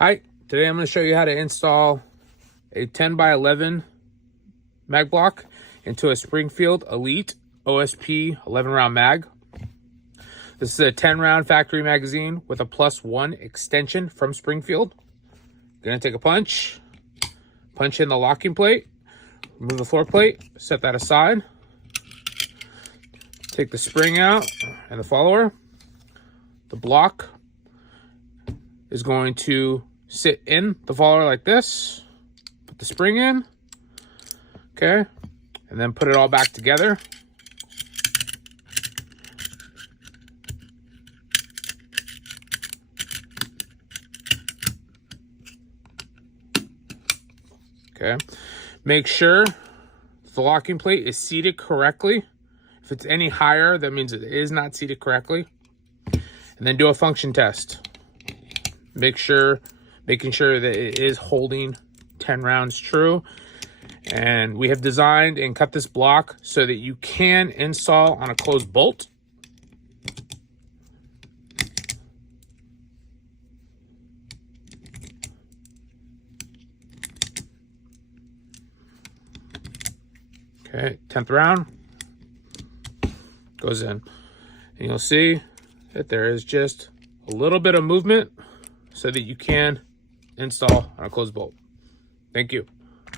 Hi, today I'm going to show you how to install a 10 by 11 mag block into a Springfield Elite OSP 11 round mag. This is a 10 round factory magazine with a +1 extension from Springfield. Going to take a punch in the locking plate, remove the floor plate, set that aside. Take the spring out and the follower. The block is going to sit in the follower like this. Put the spring in, okay, and then put it all back together. Okay, make sure the locking plate is seated correctly. If it's any higher, that means it is not seated correctly. And then do a function test. Making sure that it is holding 10 rounds true. And we have designed and cut this block so that you can install on a closed bolt. Okay, 10th round goes in. And you'll see that there is just a little bit of movement so that you can install on a closed bolt. Thank you.